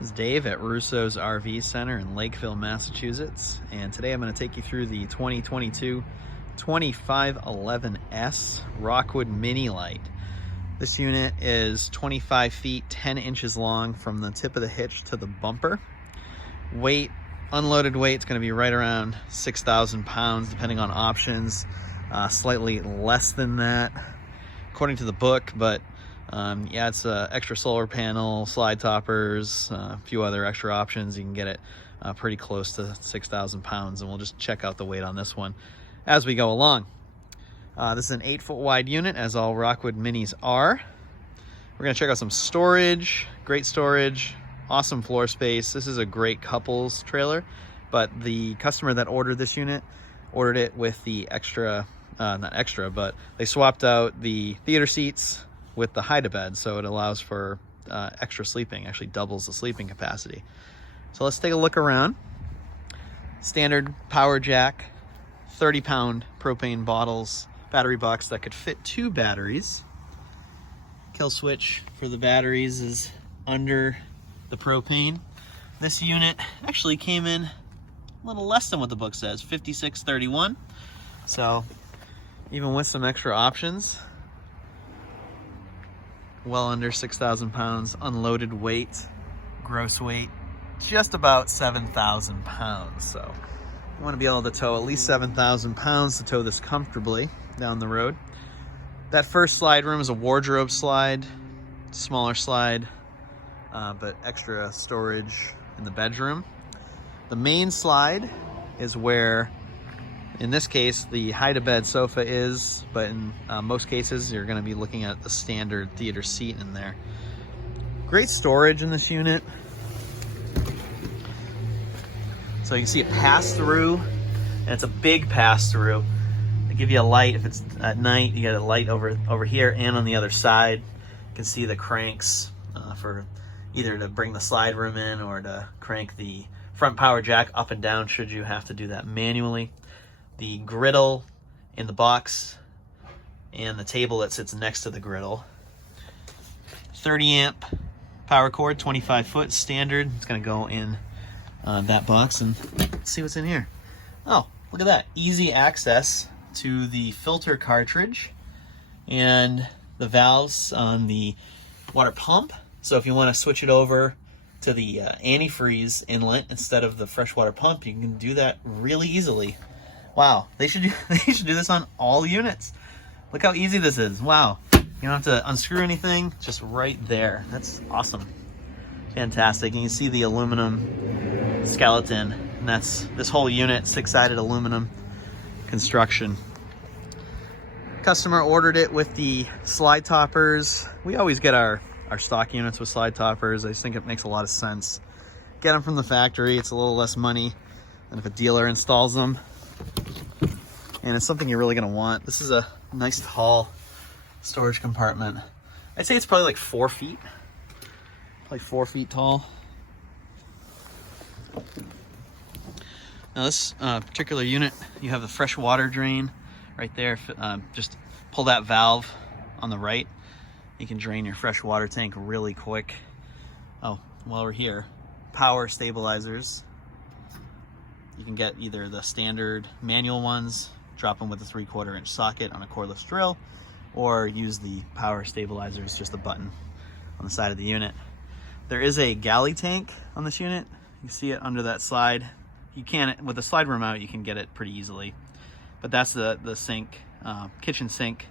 This is Dave at Russo's RV Center in Lakeville, Massachusetts, and today I'm going to take you through the 2022 2511S Rockwood Mini Lite. This unit is 25 feet 10 inches long from the tip of the hitch to the bumper. Weight, unloaded weight, is going to be right around 6,000 pounds depending on options. Slightly less than that according to the book, but yeah, it's extra solar panel, slide toppers, a few other extra options. You can get it pretty close to 6,000 pounds, and we'll just check out the weight on this one as we go along. This is an 8-foot wide unit, as all Rockwood Minis are. We're gonna check out some storage, great storage, awesome floor space. This is a great couples trailer, but the customer that ordered this unit ordered it with the extra, not extra, but they swapped out the theater seats with the hide-a-bed, so it allows for extra sleeping, actually doubles the sleeping capacity. So let's take a look around. Standard power jack, 30-pound propane bottles, battery box that could fit 2 batteries. Kill switch for the batteries is under the propane. This unit actually came in a little less than what the book says, $56.31. So even with some extra options, well under 6,000 pounds, unloaded weight, gross weight, just about 7,000 pounds. So you want to be able to tow at least 7,000 pounds to tow this comfortably down the road. That first slide room is a wardrobe slide, smaller slide, but extra storage in the bedroom. The main slide is where, in this case, the hide-a-bed sofa is, but in most cases, you're going to be looking at the standard theater seat in there. Great storage in this unit. So you can see it pass through, and it's a big pass through. They give you a light if it's at night. You get a light over here and on the other side. You can see the cranks for either to bring the slide room in or to crank the front power jack up and down should you have to do that manually. The griddle in the box and the table that sits next to the griddle. 30 amp power cord, 25 foot standard. It's gonna go in that box, and let's see what's in here. Oh, look at that. Easy access to the filter cartridge and the valves on the water pump. So if you want to switch it over to the antifreeze inlet instead of the freshwater pump, you can do that really easily. Wow, they should do this on all units. Look how easy this is. Wow, you don't have to unscrew anything, just right there. That's awesome. Fantastic. And you can see the aluminum skeleton, and that's this whole unit, 6-sided aluminum construction. Customer ordered it with the slide toppers. We always get our stock units with slide toppers. I just think it makes a lot of sense. Get them from the factory. It's a little less money than if a dealer installs them. And it's something you're really gonna want. This is a nice tall storage compartment. I'd say it's probably like 4 feet. Like 4 feet tall. Now this particular unit, you have the fresh water drain right there. Just pull that valve on the right. You can drain your fresh water tank really quick. Oh, while we're here, power stabilizers. You can get either the standard manual ones, drop them with a 3/4 inch socket on a cordless drill, or use the power stabilizers, just a button on the side of the unit. There is a galley tank on this unit. You see it under that slide. You can, with the slide room out, you can get it pretty easily. But that's the sink, kitchen sink.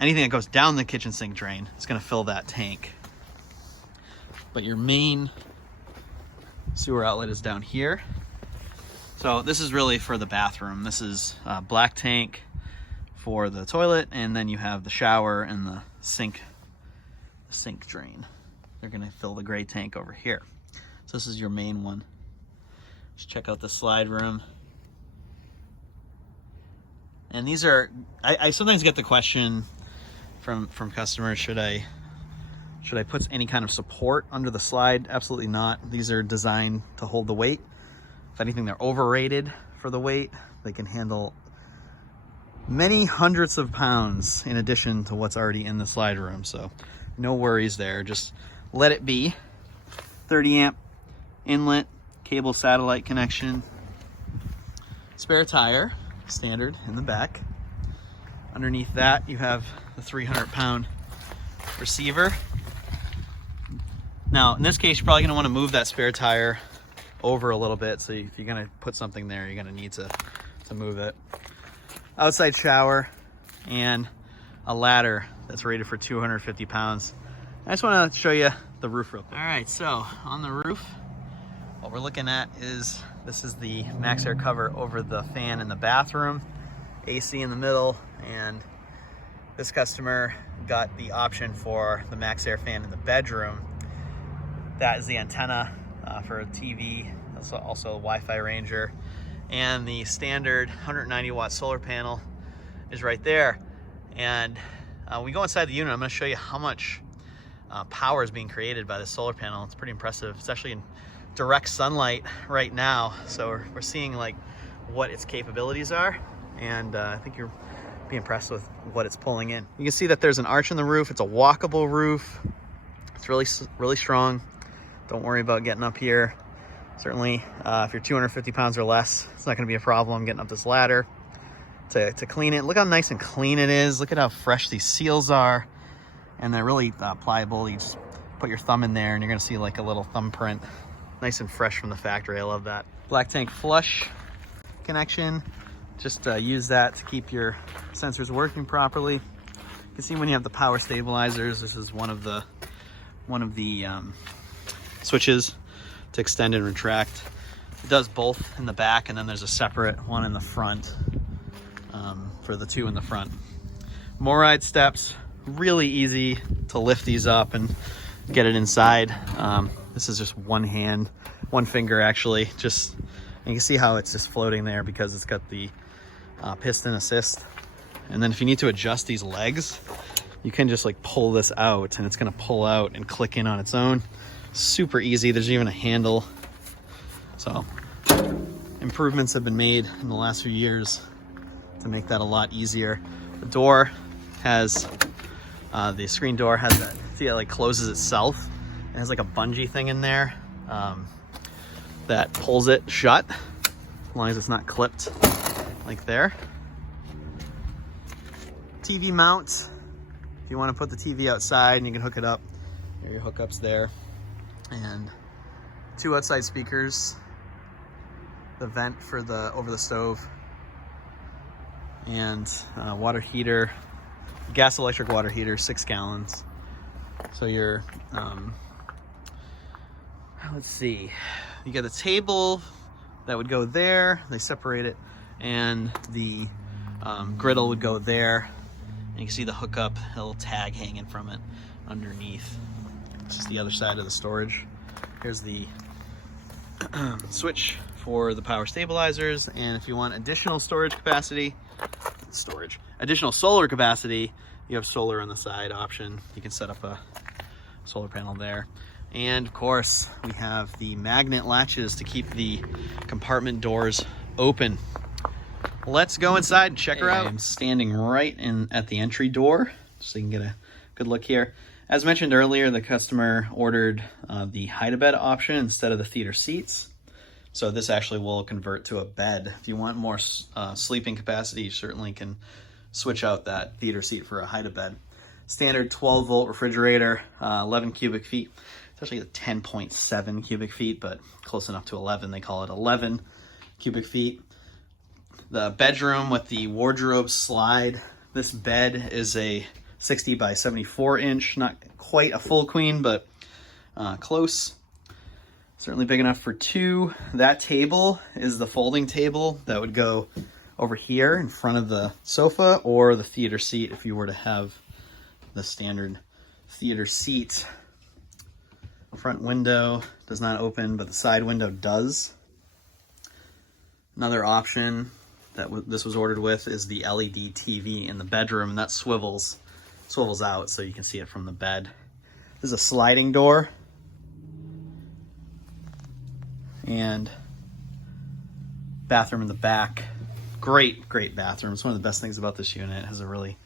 Anything that goes down the kitchen sink drain is gonna fill that tank. But your main sewer outlet is down here. So this is really for the bathroom. This is a black tank for the toilet, and then you have the shower and the sink drain. They're gonna fill the gray tank over here. So this is your main one. Just check out the slide room. And these are, I sometimes get the question from customers, should I put any kind of support under the slide? Absolutely not. These are designed to hold the weight. If anything, they're overrated for the weight. They can handle many hundreds of pounds in addition to what's already in the slide room. So no worries there. Just let it be. 30 amp inlet, cable satellite connection, spare tire, standard in the back. Underneath that, you have the 300-pound receiver. Now, in this case, you're probably gonna wanna move that spare tire over a little bit. So if you're gonna put something there, you're gonna need to move it. Outside shower and a ladder that's rated for 250 pounds. I just wanna show you the roof real quick. All right, so on the roof, what we're looking at is, this is the Max Air cover over the fan in the bathroom, AC in the middle, and this customer got the option for the Max Air fan in the bedroom. That is the antenna for a TV, also a Wi-Fi Ranger, and the standard 190 watt solar panel is right there. And when we go inside the unit, I'm going to show you how much power is being created by the solar panel. It's pretty impressive. It's actually in direct sunlight right now, so we're seeing like what its capabilities are, and I think you'll be impressed with what it's pulling in. You can see that there's an arch in the roof. It's a walkable roof. It's really strong. Don't worry about getting up here. Certainly, if you're 250 pounds or less, it's not going to be a problem getting up this ladder to clean it. Look how nice and clean it is. Look at how fresh these seals are, and they're really pliable. You just put your thumb in there, and you're going to see like a little thumbprint. Nice and fresh from the factory. I love that. Black tank flush connection. Just use that to keep your sensors working properly. You can see when you have the power stabilizers, this is one of the switches to extend and retract. It does both in the back, and then there's a separate one in the front for the two in the front. MORryde steps, really easy to lift these up and get it inside. This is just one finger actually, and you can see how it's just floating there because it's got the piston assist. And then if you need to adjust these legs, you can just like pull this out, and it's gonna pull out and click in on its own. Super easy. There's even a handle. So improvements have been made in the last few years to make that a lot easier. The door has the screen door has that, see, it like closes itself. It has like a bungee thing in there that pulls it shut as long as it's not clipped like there. TV mount, if you want to put the TV outside and you can hook it up, there are your hookups there. And two outside speakers, the vent for the over the stove, and water heater, gas electric water heater, 6 gallons. So you're let's see, you got a table that would go there, they separate it, and the griddle would go there, and you can see the hookup, a little tag hanging from it underneath. This is the other side of the storage. Here's the switch for the power stabilizers, and if you want additional storage capacity, additional solar capacity, you have solar on the side option. You can set up a solar panel there. And of course, we have the magnet latches to keep the compartment doors open. Let's go inside and check her out. I'm standing right at the entry door, so you can get a good look here. As mentioned earlier, the customer ordered the hide-a-bed option instead of the theater seats. So this actually will convert to a bed. If you want more sleeping capacity, you certainly can switch out that theater seat for a hide-a-bed. Standard 12-volt refrigerator, 11 cubic feet. It's actually 10.7 cubic feet, but close enough to 11. They call it 11 cubic feet. The bedroom with the wardrobe slide. This bed is a 60 by 74 inch, not quite a full queen, but close. Certainly big enough for two. That table is the folding table that would go over here in front of the sofa, or the theater seat if you were to have the standard theater seat. Front window does not open, but the side window does. Another option that this was ordered with is the LED TV in the bedroom, and that swivels out so you can see it from the bed. This is a sliding door, and bathroom in the back. Great bathroom. It's one of the best things about this unit. It has a really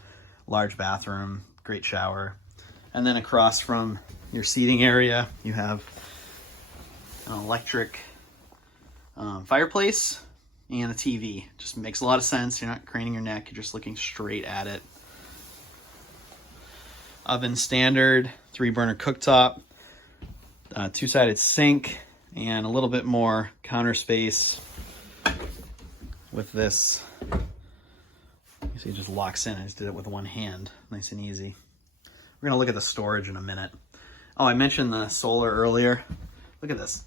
large bathroom, great shower. And then across from your seating area, you have an electric fireplace, and a TV. Just makes a lot of sense. You're not craning your neck, you're just looking straight at it. Oven standard, 3-burner cooktop, 2-sided sink, and a little bit more counter space with this. You see, it just locks in. I just did it with one hand, nice and easy. We're gonna look at the storage in a minute. Oh, I mentioned the solar earlier. Look at this,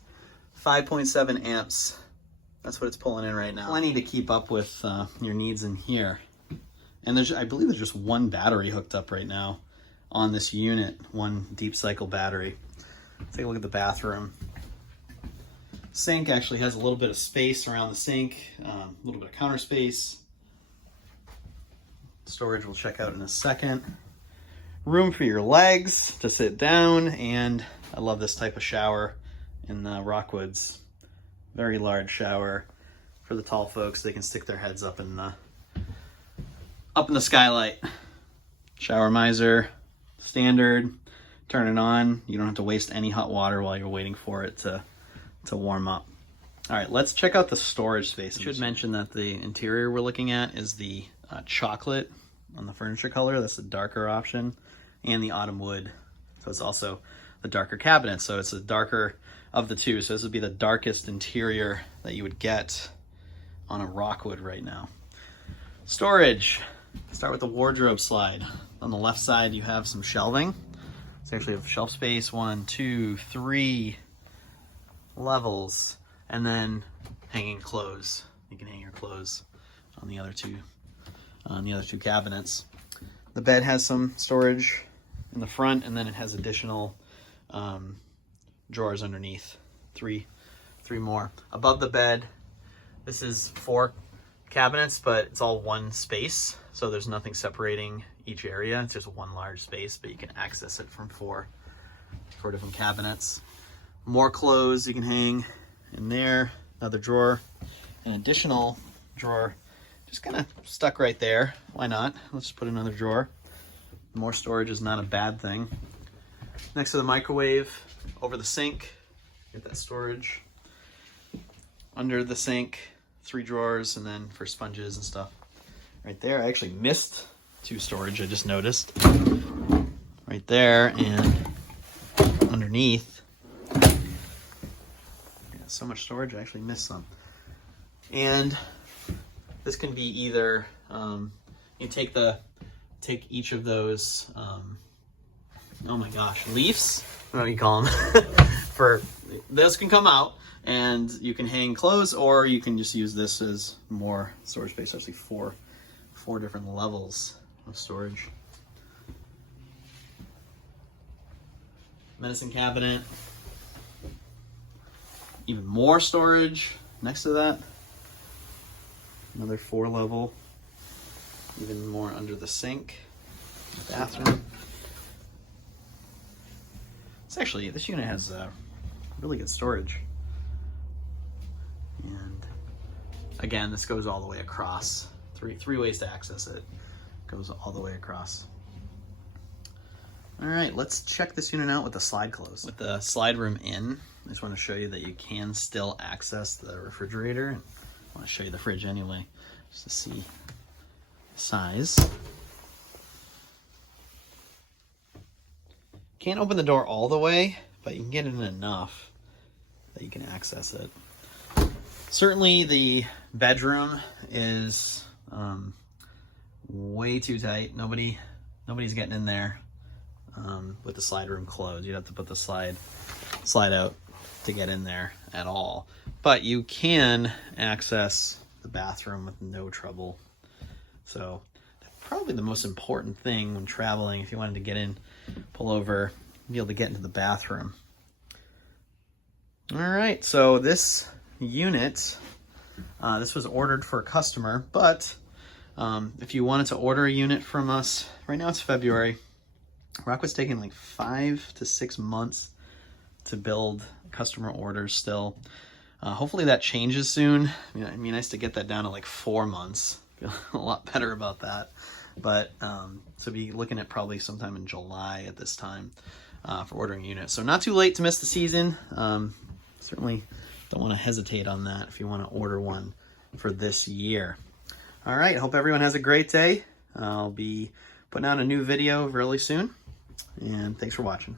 5.7 amps. That's what it's pulling in right now. Plenty to keep up with your needs in here. And I believe there's just one battery hooked up right now on this unit, one deep cycle battery. Let's take a look at the bathroom. Sink actually has a little bit of space around the sink, a little bit of counter space. Storage we'll check out in a second. Room for your legs to sit down, and I love this type of shower in the Rockwoods. Very large shower for the tall folks. They can stick their heads up in the skylight. Shower miser, standard. Turn it on. You don't have to waste any hot water while you're waiting for it to warm up. All right, let's check out the storage space. I should mention that the interior we're looking at is the chocolate on the furniture color. That's the darker option, and the autumn wood. So it's also the darker cabinet. So it's the darker of the two. So this would be the darkest interior that you would get on a Rockwood right now. Storage. Start with the wardrobe slide. On the left side, you have some shelving. It's actually a shelf space, 1, 2, 3 levels, and then hanging clothes. You can hang your clothes on the other two cabinets. The bed has some storage in the front, and then it has additional drawers underneath. Three more. Above the bed, this is 4 cabinets, but it's all one space, so there's nothing separating each area. It's just one large space, but you can access it from 4 different cabinets. More clothes you can hang in there. Another drawer, an additional drawer, just kind of stuck right there. Why not? Let's just put another drawer. More storage is not a bad thing. Next to the microwave, over the sink, get that storage. Under the sink, 3 drawers, and then for sponges and stuff. Right there, I actually missed 2 storage, I just noticed. Right there, and underneath. Yeah, so much storage, I actually missed some. And this can be either, you take each of those, oh my gosh, leaves? What do you call them? For this can come out, and you can hang clothes, or you can just use this as more storage space. Actually, four different levels of storage. Medicine cabinet. Even more storage next to that. Another 4 level. Even more under the sink. Bathroom. This unit has really good storage. And again, this goes all the way across. Three ways to access it. Goes all the way across. All right, let's check this unit out with the slide close. With the slide room in, I just want to show you that you can still access the refrigerator. I want to show you the fridge anyway, just to see the size. Can't open the door all the way, but you can get in enough that you can access it. Certainly the bedroom is way too tight. Nobody's getting in there with the slide room closed. You'd have to put the slide out to get in there at all. But you can access the bathroom with no trouble. So probably the most important thing when traveling, if you wanted to get in, pull over, be able to get into the bathroom. All right, so this unit, this was ordered for a customer, but if you wanted to order a unit from us, right now it's February. Rockwood's taking like 5 to 6 months to build customer orders still. Hopefully that changes soon. It'd be nice to get that down to like 4 months. Feel a lot better about that. But so be looking at probably sometime in July at this time for ordering units. So not too late to miss the season. certainly don't want to hesitate on that if you want to order one for this year. All right, hope everyone has a great day. I'll be putting out a new video really soon, and thanks for watching.